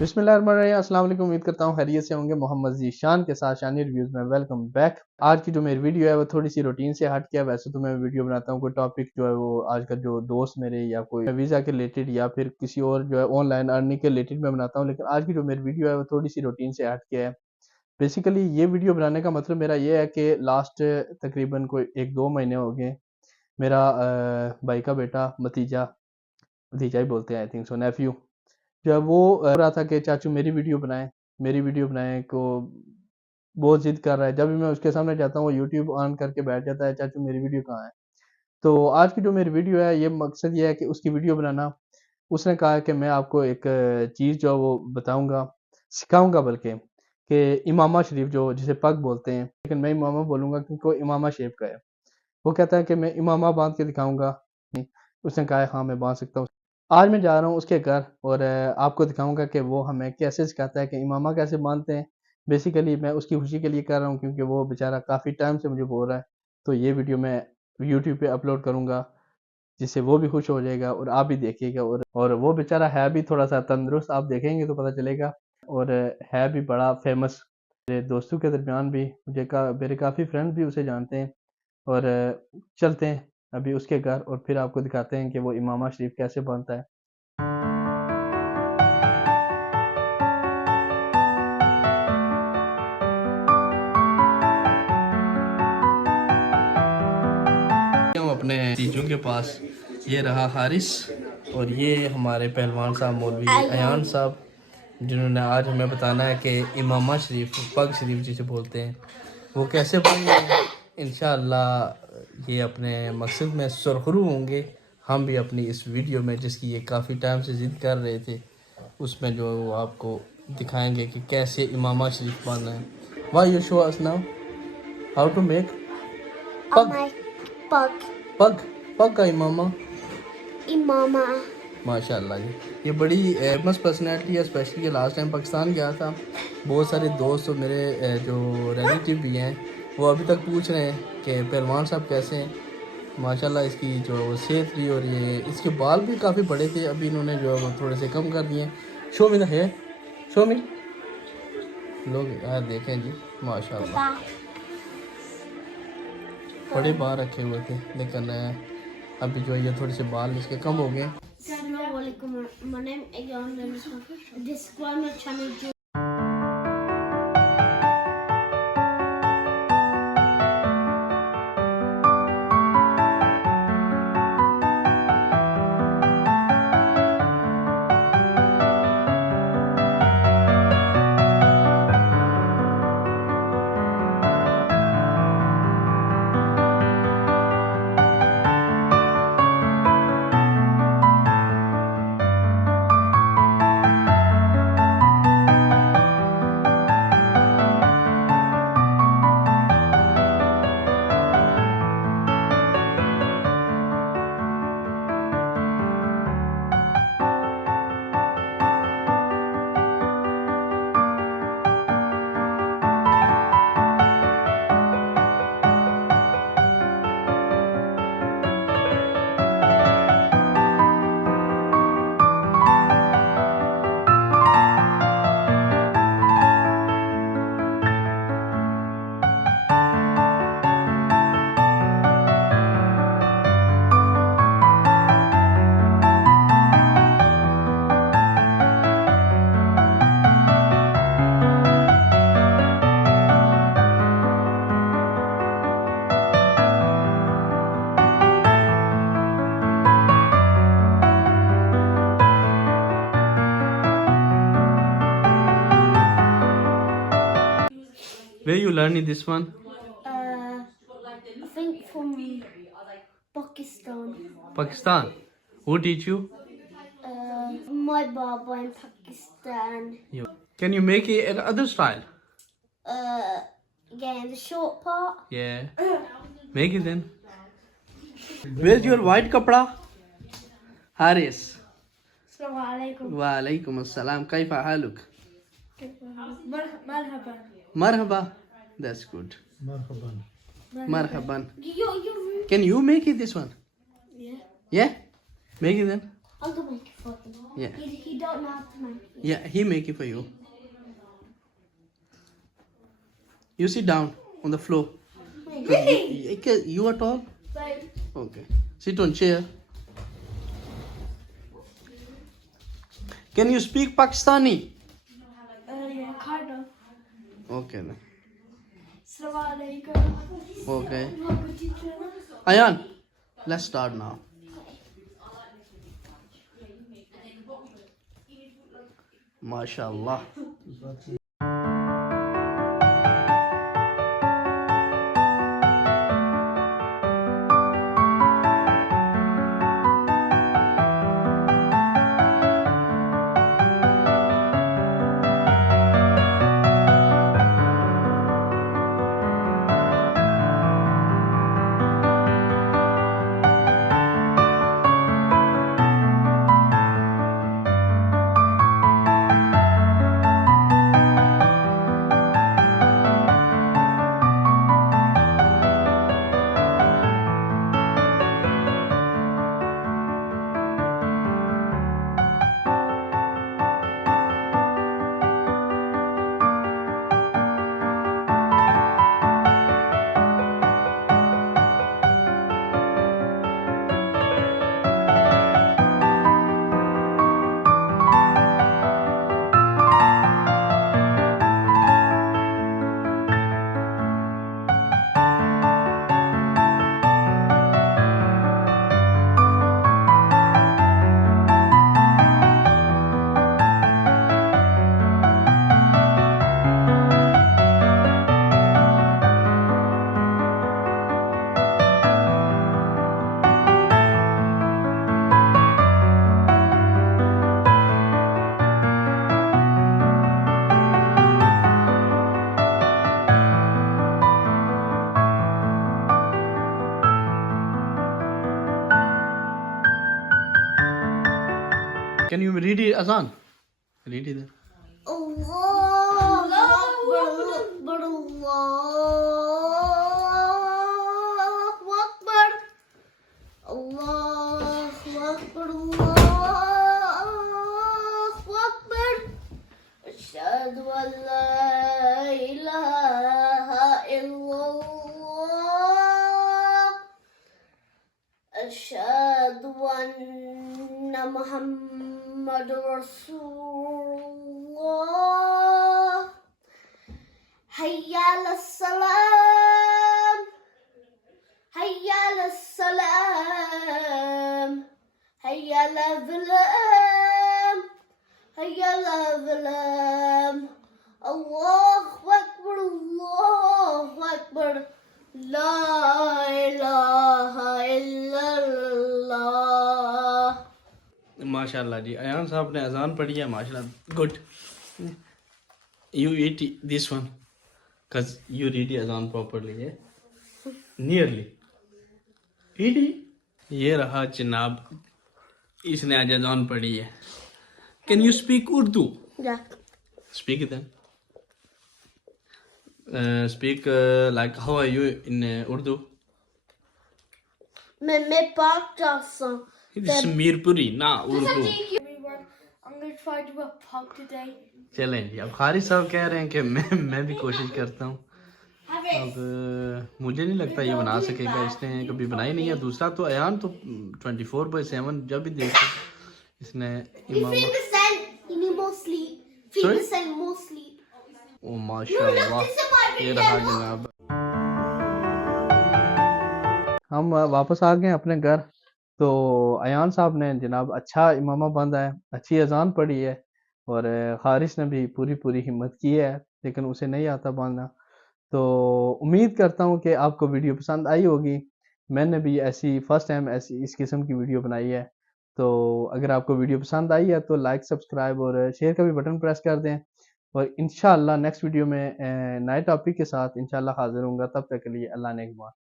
बिस्मिल्लाहिर्रहमानिर्रहीम, अस्सलाम वालेकुम। उम्मीद करता हूँ खैरियत से होंगे। मोहम्मद ज़ीशान के साथ शानी रिव्यूज़ में वेलकम बैक। आज की जो मेरी वीडियो है वो थोड़ी सी रूटीन से हट के है। वैसे तो मैं वीडियो बनाता हूँ कोई टॉपिक जो है वो आज का जो दोस्त मेरे या कोई वीज़ा के रिलेटेड या फिर किसी और जो है ऑनलाइन अर्निंग के रिलेटेड मैं बनाता हूँ, लेकिन आज की जो मेरी वीडियो है वो थोड़ी सी रूटीन से हट के है। बेसिकली ये वीडियो बनाने का मतलब मेरा ये है कि लास्ट तकरीबन कोई 1-2 महीने हो गए मेरा भाई का बेटा भतीजा भतीजा ही बोलते हैं आई थिंक सो, नेफ्यू जब वो रहा था कि चाचू मेरी वीडियो बनाएं को बहुत जिद कर रहा है। जब भी मैं उसके सामने जाता हूँ वो यूट्यूब ऑन करके बैठ जाता है, चाचू मेरी वीडियो कहाँ है। तो आज की जो मेरी वीडियो है ये मकसद ये है कि उसकी वीडियो बनाना। उसने कहा कि मैं आपको एक चीज़ जो है वो बताऊंगा, सिखाऊंगा बल्कि, कि इमामा शरीफ जो जिसे पग बोलते हैं, लेकिन मैं इमामा बोलूंगा क्योंकि वो इमामा शेप का है। वो कहता है कि मैं इमामा बांध के दिखाऊंगा। उसने कहा है हाँ मैं बांध सकता हूँ। आज मैं जा रहा हूँ उसके घर और आपको दिखाऊंगा कि वो हमें कैसे सिखाता है कि इमामा कैसे बांधते हैं। बेसिकली मैं उसकी खुशी के लिए कर रहा हूँ क्योंकि वो बेचारा काफ़ी टाइम से मुझे बोल रहा है। तो ये वीडियो मैं यूट्यूब पे अपलोड करूँगा जिससे वो भी खुश हो जाएगा और आप भी देखिएगा। और वो बेचारा है भी थोड़ा सा तंदुरुस्त, आप देखेंगे तो पता चलेगा। और है भी बड़ा फेमस, मेरे दोस्तों के दरमियान भी मेरे काफ़ी फ्रेंड भी उसे जानते हैं। और चलते हैं अभी उसके घर और फिर आपको दिखाते हैं कि वो इमामा शरीफ कैसे बनता है। हूँ अपने तीजों के पास, ये रहा हारिस और ये हमारे पहलवान साहब मौलवी अयान साहब, जिन्होंने आज हमें बताना है कि इमामा शरीफ पग शरीफ जिसे बोलते हैं वो कैसे बनेंगे। इंशाअल्लाह ये अपने मकसद में सुरखरू होंगे। हम भी अपनी इस वीडियो में, जिसकी ये काफ़ी टाइम से ज़िद कर रहे थे, उसमें जो वो आपको दिखाएंगे कि कैसे इमामा शरीफ बनना है। Why you show us now how to make पग पग पग पग का इमामा। इमामा। माशाल्लाह जी, ये बड़ी फेमस पर्सनैलिटी है। स्पेशली ये लास्ट टाइम पाकिस्तान गया था, बहुत सारे दोस्त और मेरे जो रिलेटिव भी हैं वो अभी तक पूछ रहे हैं कि पहलवान साहब कैसे हैं। माशाल्लाह इसकी जो सेहत थी और ये इसके बाल भी काफ़ी बड़े थे, अभी इन्होंने जो है वो थोड़े से कम कर दिए हैं। Show me the hair, show me. लोग यार देखें जी, माशाल्लाह बड़े बाल रखे हुए थे, लेकिन अभी जो है ये थोड़े से बाल इसके कम हो गए। Assalamualaikum. My name is Ayaan. This is my channel. Where you learning this one? I think from Pakistan. Pakistan. Who teach you? My Baba in Pakistan. You. Can you make it another style? Again, the short part. Yeah. Make it then. Where's your white kapda? Haris. Assalamualaikum. Walaikum assalam. Kaifa haluk? Marhaba. Marhaba. That's good. Marhaban. Marhaban. You. Can you make it this one? Yeah. Yeah? Make it then. I'll go make it for him. Yeah. He don't know how to make it. Yeah, he make it for you. You sit down on the floor. Really? You are tall. Right. Okay. Sit on chair. Can you speak Pakistani? Yeah, kind of. Okay. Then. Assalamu alaikum. Okay. Welcome, teacher. Ayaan, let's start now. MashaAllah. Can you read it, Azan? Read it. Allahu Akbar, Allahu Akbar, Allahu Akbar, Allahu Akbar. Ashhadu an la ilaha illallah. Ashhadu anna Muhammadur Rasulullah. Hayya ala salam. Hayya ala salam. Hayya ala falam. Hayya ala falam. Allahu Akbar, Allahu Akbar. La ilaha illallah. माशाल्लाह जी अयान साहब ने अजान पढ़ी है माशाल्लाह good you eat this one cuz you read the azan properly yeah nearly eat it ये रहा जनाब इसने आज अजान पढ़ी है can you speak urdu Yeah. speak it then speak like how are you in urdu मैं पाक जासा this is मीरपुरी ना Urdu everyone. I'm going to try to do a pug today. चलें जी अब खारिज साहब कह रहे हैं कि मैं भी कोशिश करता हूँ अब मुझे नहीं लगता ये बना सकेगा इसने कभी बनाई नहीं है दूसरा तो अयान तो 24/7 जब भी देखो इसने Imama 3% you need more sleep. 3% more sleep. ओ माशाल्लाह ये रहा जनाब हम वापस आ गए अपने घर तो अयान साहब ने जनाब अच्छा इमामा बांधा है अच्छी अजान पढ़ी है और खारिश ने भी पूरी हिम्मत की है लेकिन उसे नहीं आता बांधना तो उम्मीद करता हूँ कि आपको वीडियो पसंद आई होगी मैंने भी ऐसी फर्स्ट टाइम ऐसी इस किस्म की वीडियो बनाई है तो अगर आपको वीडियो पसंद आई है तो लाइक सब्सक्राइब और शेयर का भी बटन प्रेस कर दें और इंशाल्लाह नेक्स्ट वीडियो में नए टॉपिक के साथ इंशाल्लाह हाजिर होऊंगा तब तक के लिए अल्लाह ने